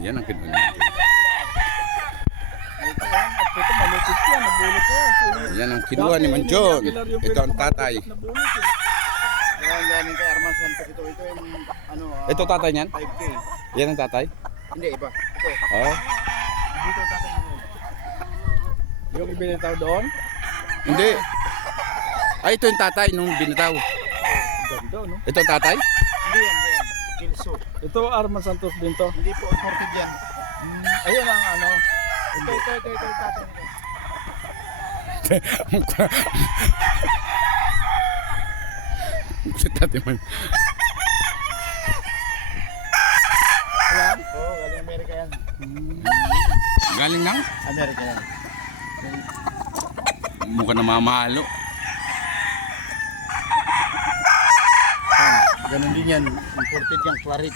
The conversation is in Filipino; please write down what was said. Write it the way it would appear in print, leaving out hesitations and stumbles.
Yan ang kinuha niya. Ito malupit yan, nabulot ko. Yan ang kinuha ni Manjon. Ito ang tatay. Yan galing kay Arman Santos ito. Ito yung ano, Ito tatay niyan? 5K. Yan ang tatay? Hindi, iba. Ito. Oh. Dito tatay mo. Yung ibinitaw doon? Hindi. Ay, ito yung tatay nung binitaw. Ganda, no? Ito ang tatay? Hindi yan, hindi yan. Kilso. Ito Arman Santos din to. Hindi po, imported yan. Ayun ang ano. Ito, tatay nito. Si tatay man. Ayan? Oo, galing Amerika yan. Galing lang? Amerika yan. Mukha na mamahalo. Yan, ganun din yan. Imported yan, claret.